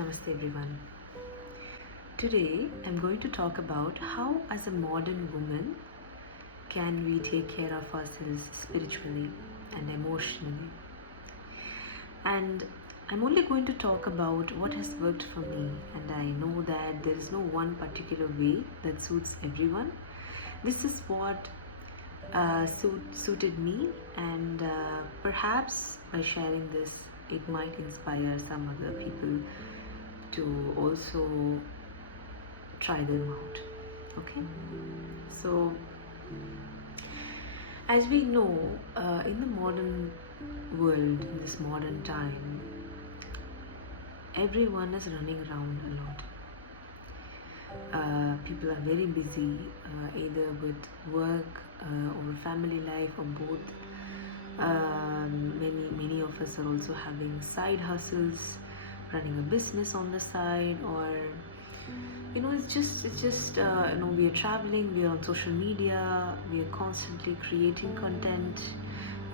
Namaste everyone. Today I'm going to talk about how as a modern woman can we take care of ourselves spiritually and emotionally. And I'm only going to talk about what has worked for me, and I know that there is no one particular way that suits everyone. This is what suited me, and perhaps by sharing this it might inspire some other people to also try them out. Okay, so as we know, in the modern world, in this modern time, everyone is running around a lot. People are very busy, either with work or family life or both. Many of us are also having side hustles, running a business on the side, or it's just we are traveling, we are on social media, we are constantly creating content.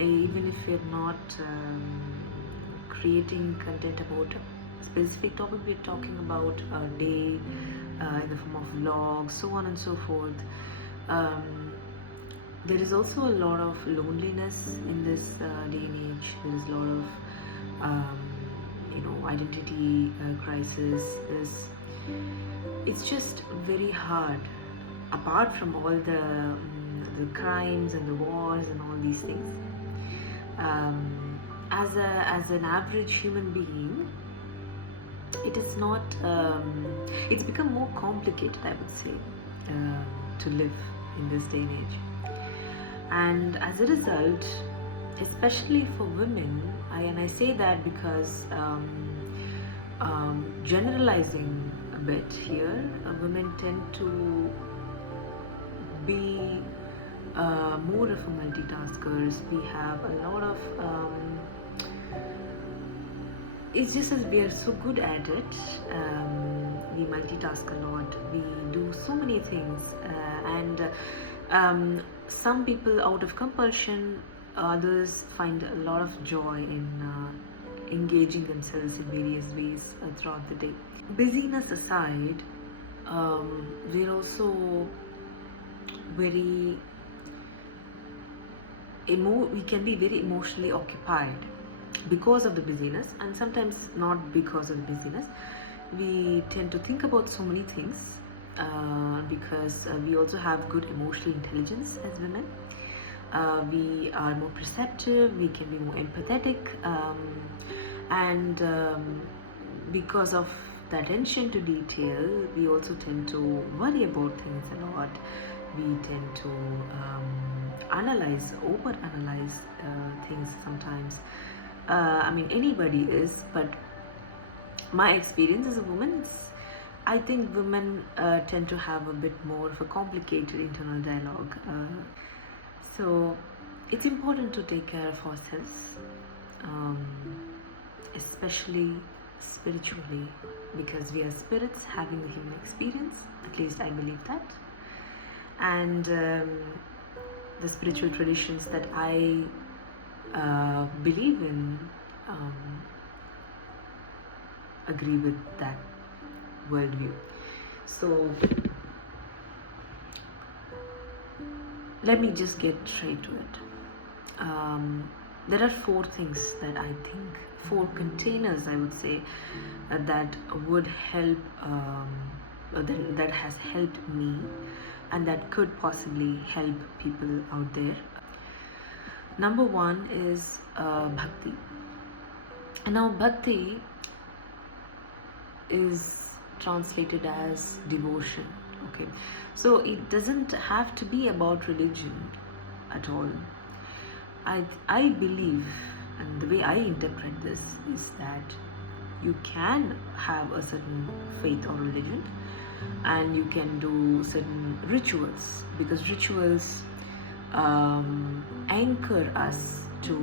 Even if we're not creating content about a specific topic, we're talking about our day in the form of vlogs, so on and so forth. There is also a lot of loneliness in this day and age. There is a lot of identity crisis. It's just very hard, apart from all the crimes and the wars and all these things. As an average human being, it is not it's become more complicated, I would say, to live in this day and age. And as a result, especially for women, I say that because generalizing a bit here, women tend to be more of a multitaskers. We have a lot of it's just as we are so good at it. We multitask a lot, we do so many things, and some people out of compulsion, others find a lot of joy in engaging themselves in various ways throughout the day. Busyness aside, we're also very we can be very emotionally occupied because of the busyness, and sometimes not because of the busyness. We tend to think about so many things because we also have good emotional intelligence as women. We are more perceptive, we can be more empathetic, and because of the attention to detail, we also tend to worry about things a lot. We tend to overanalyze things sometimes. Anybody is, but my experience as a woman, I think women tend to have a bit more of a complicated internal dialogue. So it's important to take care of ourselves, especially spiritually, because we are spirits having the human experience. At least I believe that. And the spiritual traditions that I believe in agree with that worldview. So let me just get straight to it. There are 4 things that I think, 4 containers I would say, that would help, that has helped me, and that could possibly help people out there. Number 1 is bhakti. And now bhakti is translated as devotion. Okay, so it doesn't have to be about religion at all. I believe, and the way I interpret this is that you can have a certain faith or religion, and you can do certain rituals, because rituals anchor us to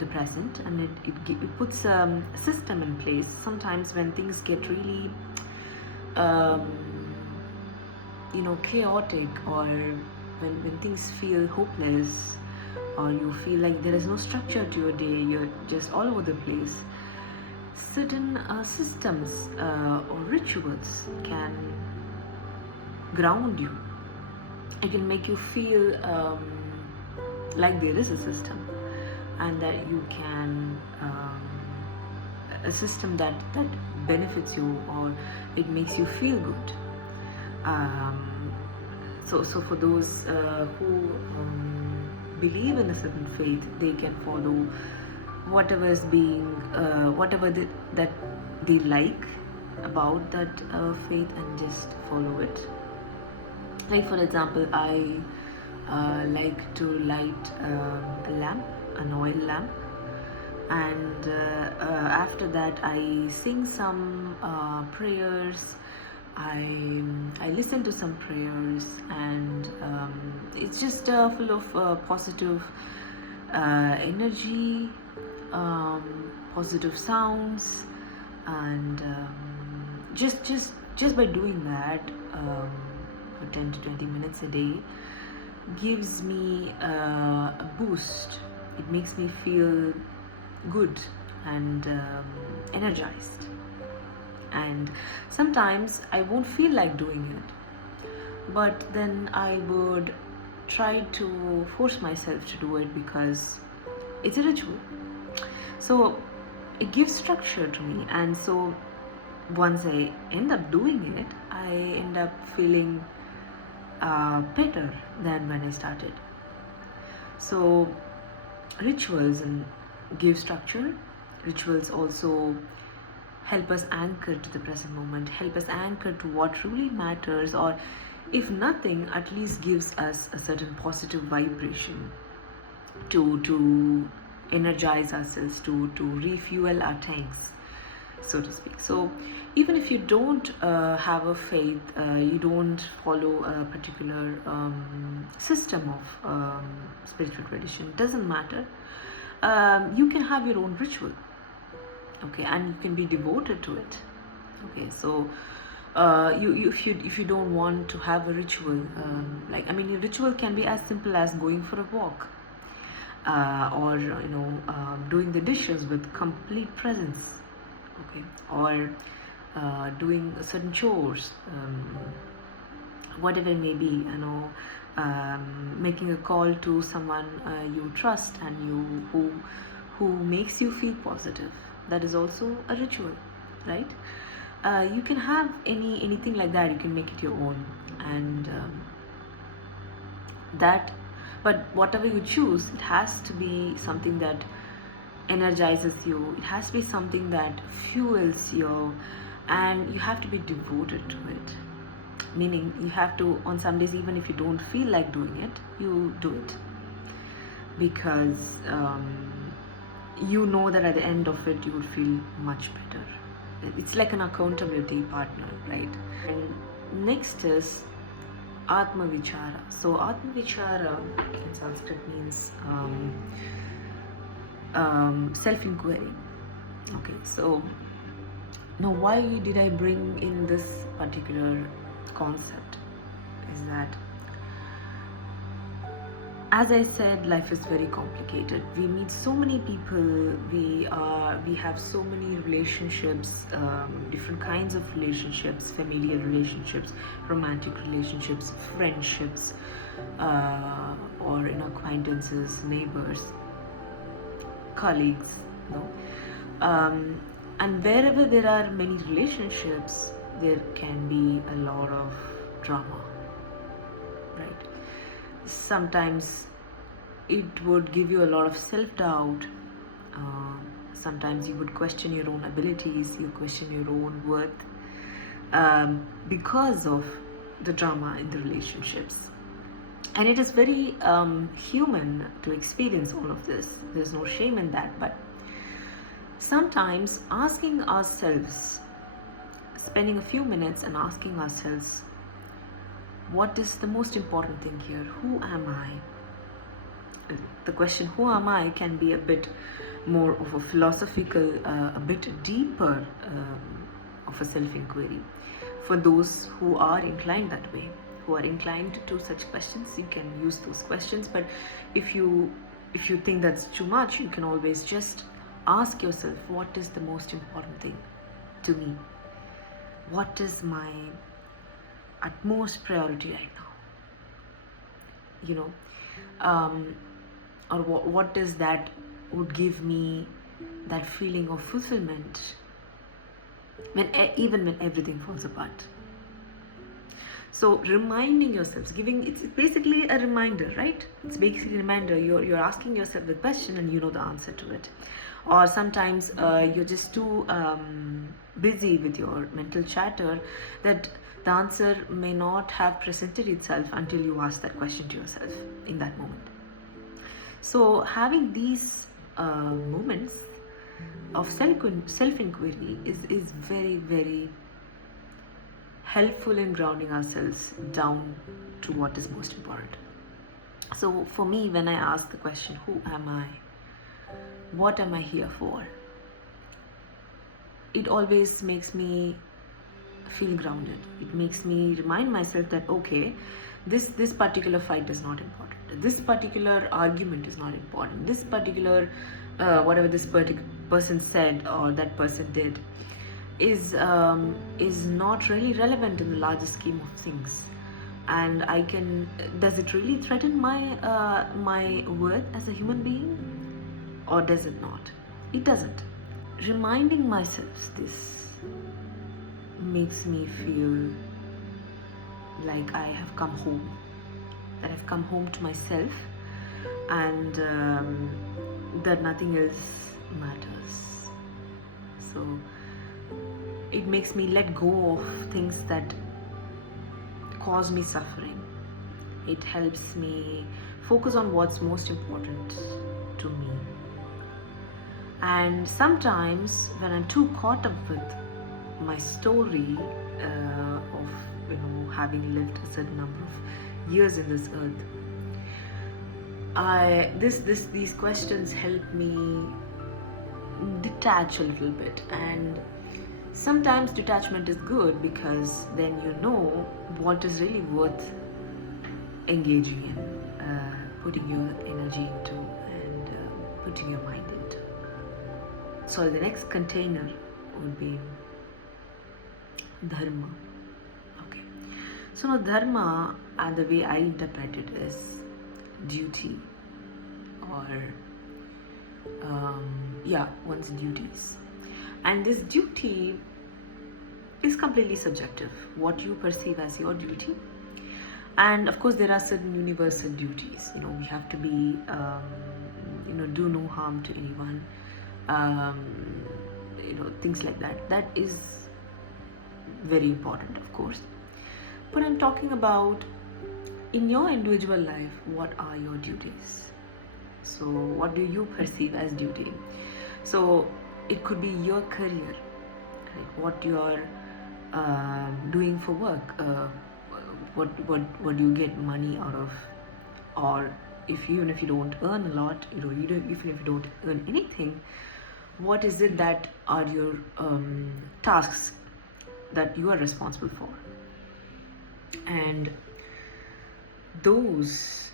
the present, and it puts a system in place. Sometimes when things get really chaotic, or when things feel hopeless, or you feel like there is no structure to your day, you're just all over the place, certain systems or rituals can ground you. It can make you feel like there is a system, and that you can a system that benefits you, or it makes you feel good. So for those who believe in a certain faith, they can follow whatever is being that they like about that faith, and just follow it. Like for example, I like to light a lamp, an oil lamp, and after that I sing some prayers. I listen to some prayers, and it's just full of positive energy, positive sounds, and just by doing that for 10 to 20 minutes a day gives me a boost. It makes me feel good and energized. And sometimes I won't feel like doing it, but then I would try to force myself to do it because it's a ritual. So it gives structure to me, and so once I end up doing it, I end up feeling better than when I started. So rituals and give structure. Rituals also help us anchor to the present moment, help us anchor to what really matters, or if nothing, at least gives us a certain positive vibration to energize ourselves, to refuel our tanks, so to speak. So even if you don't have a faith, you don't follow a particular system of spiritual tradition, doesn't matter. You can have your own ritual, okay, and you can be devoted to it. Okay, so if you don't want to have a ritual, your ritual can be as simple as going for a walk, or doing the dishes with complete presence, okay, or doing certain chores, whatever it may be, making a call to someone you trust and who makes you feel positive. That is also a ritual, right? You can have anything like that. You can make it your own, and but whatever you choose, it has to be something that energizes you. It has to be something that fuels you, and you have to be devoted to it. Meaning, you have to, on some days, even if you don't feel like doing it, you do it, because you know that at the end of it you would feel much better. It's like an accountability partner, right? And next is Atma Vichara. So Atma Vichara in Sanskrit means self-inquiry. Okay, so now why did I bring in this particular concept is that, as I said, life is very complicated. We meet so many people, we have so many relationships, different kinds of relationships, familial relationships, romantic relationships, friendships, or acquaintances, neighbors, colleagues, and wherever there are many relationships, there can be a lot of drama, right? Sometimes it would give you a lot of self-doubt. Sometimes you would question your own abilities, you question your own worth, because of the drama in the relationships. And it is very human to experience all of this. There's no shame in that. But sometimes asking ourselves, spending a few minutes and asking ourselves, what is the most important thing here? Who am I? The question, who am I, can be a bit more of a philosophical, a bit deeper of a self-inquiry. For those who are inclined that way, who are inclined to such questions, you can use those questions. But if you think that's too much, you can always just ask yourself, what is the most important thing to me? What is my utmost priority right now? You know, or what is that would give me that feeling of fulfillment even when everything falls apart. So reminding yourselves, it's basically a reminder, right? It's basically a reminder. You're asking yourself the question and you know the answer to it. Or sometimes you're just too busy with your mental chatter that the answer may not have presented itself until you ask that question to yourself in that moment. So having these moments of self-inquiry is very, very helpful in grounding ourselves down to what is most important. So for me, when I ask the question, who am I? What am I here for? It always makes me feel grounded. It makes me remind myself that, okay, this particular fight is not important. This particular argument is not important. This particular whatever this person said or that person did is not really relevant in the larger scheme of things. And does it really threaten my worth as a human being, or does it not? It doesn't. Reminding myself this makes me feel like I have come home, that I've come home to myself, and that nothing else matters. So it makes me let go of things that cause me suffering. It helps me focus on what's most important to me. And sometimes when I'm too caught up with my story of having lived a certain number of years in this earth, these questions help me detach a little bit. And sometimes detachment is good, because then you know what is really worth engaging in, putting your energy into, and putting your mind into. So the next container would be dharma. Okay. So now dharma, the way I interpret it, is duty, or one's duties. And this duty is completely subjective, what you perceive as your duty. And of course there are certain universal duties. We have to be do no harm to anyone, things like that. That is very important, of course. But I'm talking about, in your individual life, what are your duties? So what do you perceive as duty? So it could be your career, right? What you are doing for work, what do you get money out of, or even if you don't earn a lot, even if you don't earn anything, what is it that are your tasks that you are responsible for? And those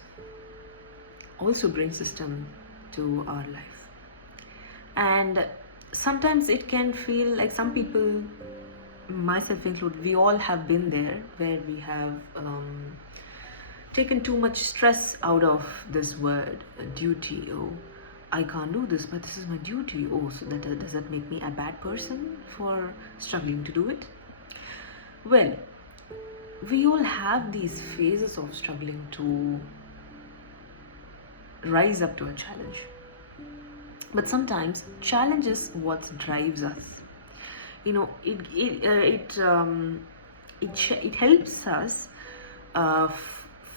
also bring system to our life. And sometimes it can feel like, some people, myself included, we all have been there, where we have taken too much stress out of this word duty. Oh, I can't do this, but this is my duty. Oh, so does that make me a bad person for struggling to do it? Well, we all have these phases of struggling to rise up to a challenge. But sometimes challenge is what drives us. It helps us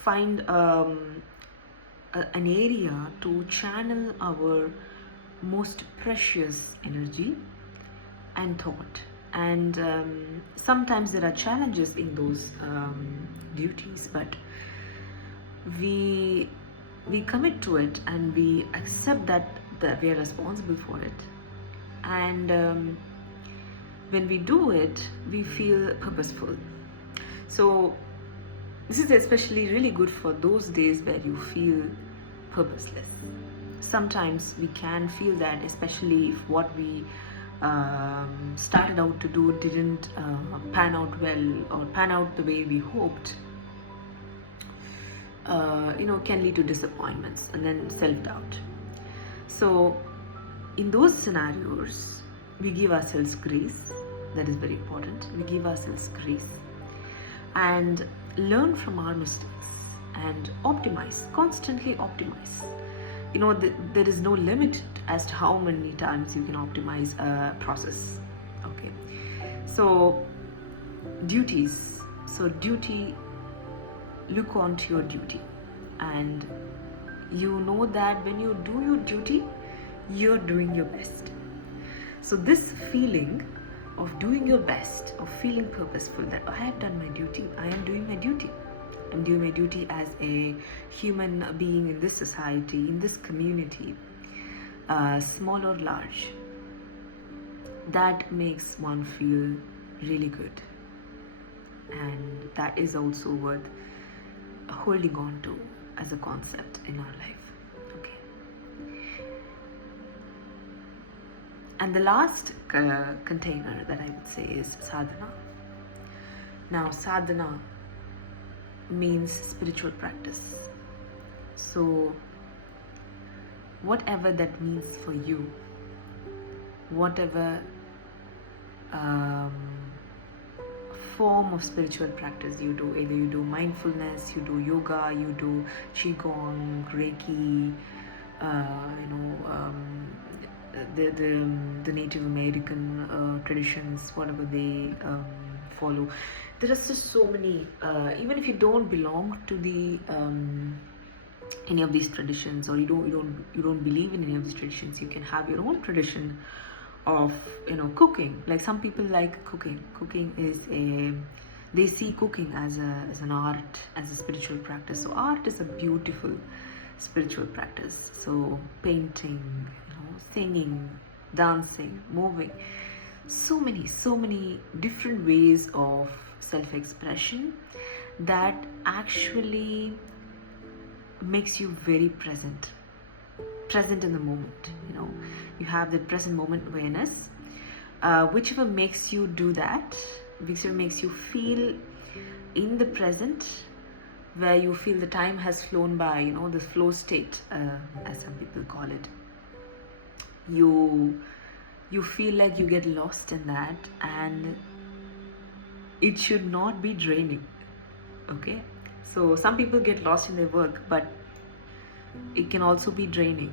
find an area to channel our most precious energy and thought. And sometimes there are challenges in those duties, but we commit to it, and we accept that we are responsible for it. And when we do it, we feel purposeful. So this is especially really good for those days where you feel purposeless. sometimes we can feel that, especially if what we started out to do didn't pan out well or pan out the way we hoped, can lead to disappointments and then self-doubt. So in those scenarios, we give ourselves grace. That is very important. We give ourselves grace and learn from our mistakes and optimize, constantly optimize. There is no limit as to how many times you can optimize a process. Okay, so duties. So duty, look on to your duty, and you know that when you do your duty, you're doing your best. So this feeling of doing your best, of feeling purposeful, that I have done my duty, I am doing my duty, I'm doing my duty as a human being in this society, in this community, small or large, that makes one feel really good, and that is also worth holding on to as a concept in our life. Okay. And the last container that I would say is sadhana. Now, sadhana means spiritual practice. So whatever that means for you, whatever form of spiritual practice you do, either you do mindfulness, you do yoga, you do qigong, reiki, the Native American traditions, whatever they follow. There are just so many. Even if you don't belong to the any of these traditions, or you don't believe in any of these traditions, you can have your own tradition of cooking. Like some people like cooking. Cooking is they see cooking as an art, as a spiritual practice. So art is a beautiful spiritual practice. So painting, singing, dancing, moving, so many different ways of self-expression that actually makes you very present in the moment. You have that present moment awareness, whichever makes you do that, whichever makes you feel in the present, where you feel the time has flown by, the flow state, as some people call it. You feel like you get lost in that, and it should not be draining. Okay, so some people get lost in their work, but it can also be draining.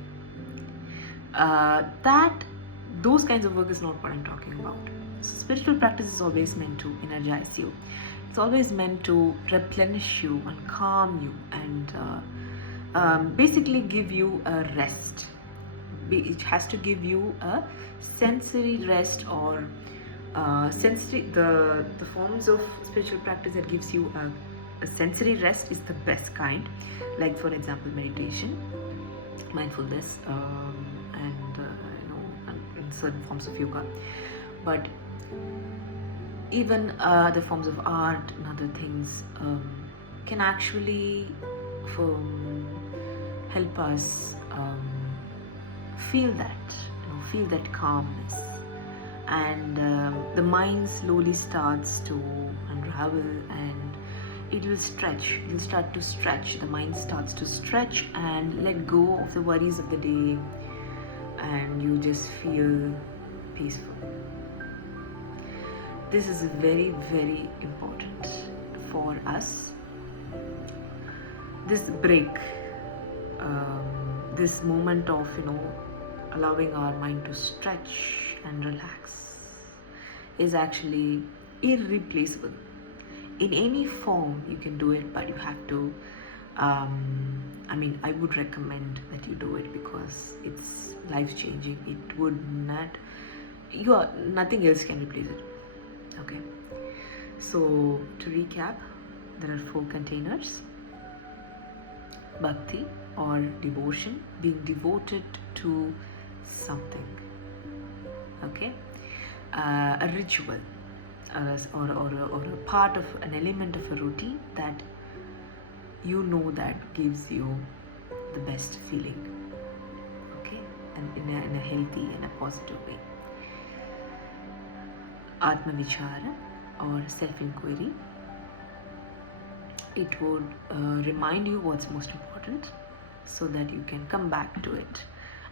Those kinds of work is not what I'm talking about. So spiritual practice is always meant to energize you. It's always meant to replenish you and calm you, and basically give you a rest. It has to give you a sensory rest, or the forms of spiritual practice that gives you a sensory rest is the best kind. Like for example, meditation, mindfulness, and certain forms of yoga. But even other forms of art and other things can actually help us feel that calmness, and the mind slowly starts to unravel, and it will stretch. It will start to stretch. The mind starts to stretch and let go of the worries of the day, and you just feel peaceful. This is very, very important for us. This break, this moment of allowing our mind to stretch and relax, is actually irreplaceable. In any form you can do it, but you have to I would recommend that you do it, because it's life-changing. It would not, nothing else can replace it. Okay, so to recap, there are 4 containers: bhakti, or devotion, being devoted to something. Okay, a ritual, or a part of an element of a routine that that gives you the best feeling. and in a healthy and a positive way. Atma Vichara or self-inquiry. It would remind you what's most important so that you can come back to it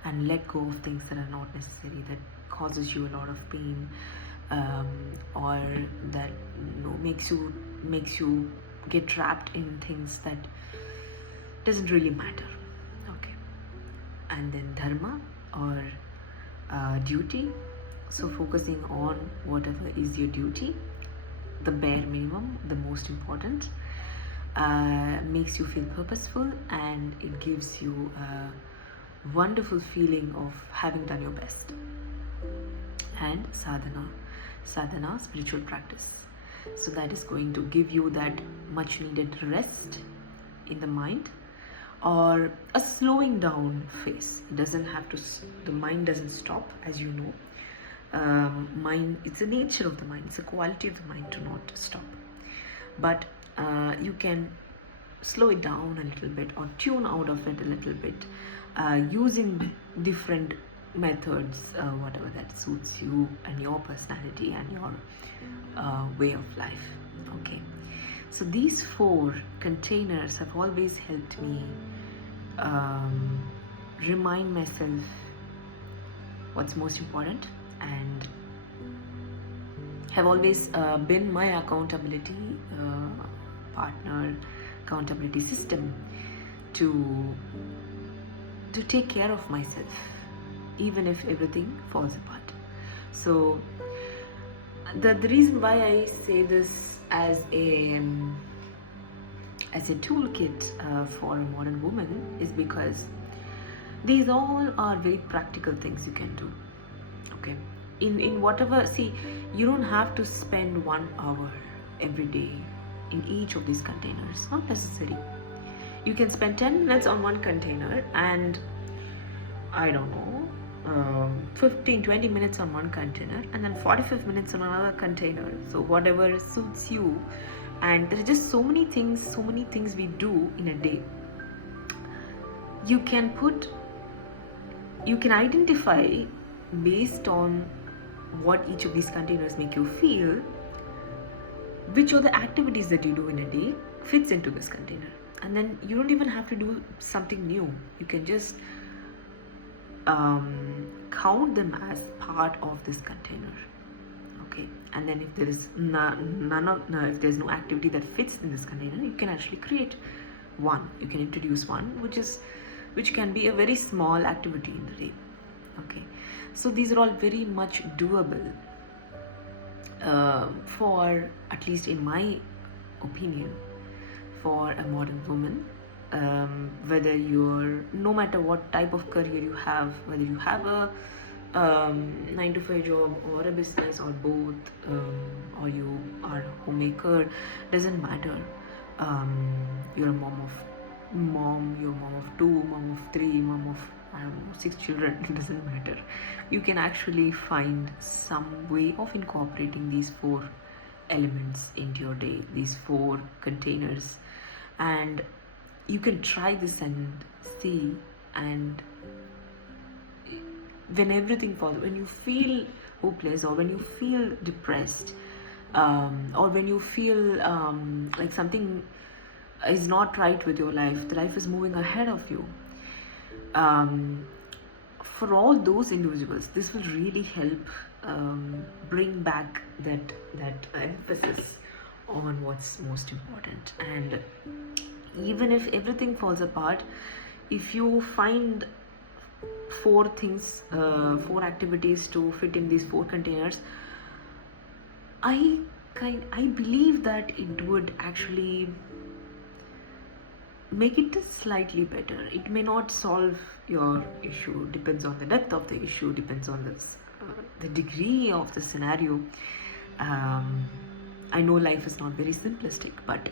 and let go of things that are not necessary, that causes you a lot of pain, or that makes you get trapped in things that doesn't really matter. Okay. And then dharma or duty. So focusing on whatever is your duty, the bare minimum, the most important, makes you feel purposeful, and it gives you a wonderful feeling of having done your best. And sadhana, spiritual practice. So that is going to give you that much needed rest in the mind, or a slowing down phase. It doesn't have to, the mind doesn't stop, as you know. Mind, it's the nature of the mind, it's the quality of the mind to not stop. But you can slow it down a little bit or tune out of it a little bit, using different methods, whatever that suits you and your personality and your way of life. Okay, so these 4 containers have always helped me remind myself what's most important, and have always been my accountability partner, accountability system to take care of myself, even if everything falls apart. So the reason why I say this as a toolkit for a modern woman is because these all are very practical things you can do. Okay, in whatever, see, you don't have to spend 1 hour every day in each of these containers, not necessary. You can spend 10 minutes on one container, and I don't know, 15-20 minutes on one container, and then 45 minutes on another container. So whatever suits you. And there are just so many things we do in a day. You can identify based on what each of these containers make you feel, which are the activities that you do in a day fits into this container. And then you don't even have to do something new. You can just count them as part of this container. Okay, and then if there is if there's no activity that fits in this container, you can actually create one. You can introduce one, which can be a very small activity in the day. Okay, so these are all very much doable for, at least in my opinion, for a modern woman. Whether you're, no matter what type of career you have, whether you have a 9-to-5 job or a business or both, or you are a homemaker, doesn't matter. You're a mom, you're mom of 2, mom of 3, mom of, I don't know, 6 children, it doesn't matter. You can actually find some way of incorporating these 4 elements into your day, these 4 containers, and you can try this and see. And when everything falls, when you feel hopeless, or when you feel depressed, or when you feel like something is not right with your life, the life is moving ahead of you, for all those individuals, this will really help bring back that emphasis on what's most important. And even if everything falls apart, if you find 4 things, 4 activities to fit in these 4 containers, I believe that it would actually make it slightly better. It may not solve your issue, depends on the depth of the issue, depends on the degree of the scenario. I know life is not very simplistic, but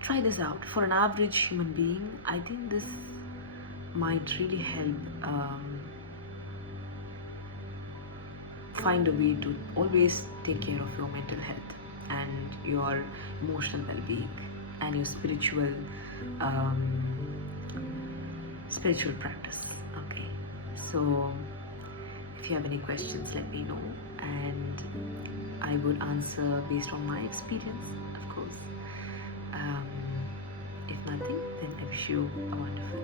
try this out. For an average human being, I think this might really help find a way to always take care of your mental health and your emotional well-being and your spiritual practice. So if you have any questions, let me know, and I would answer based on my experience, of course. If nothing, then I wish you a wonderful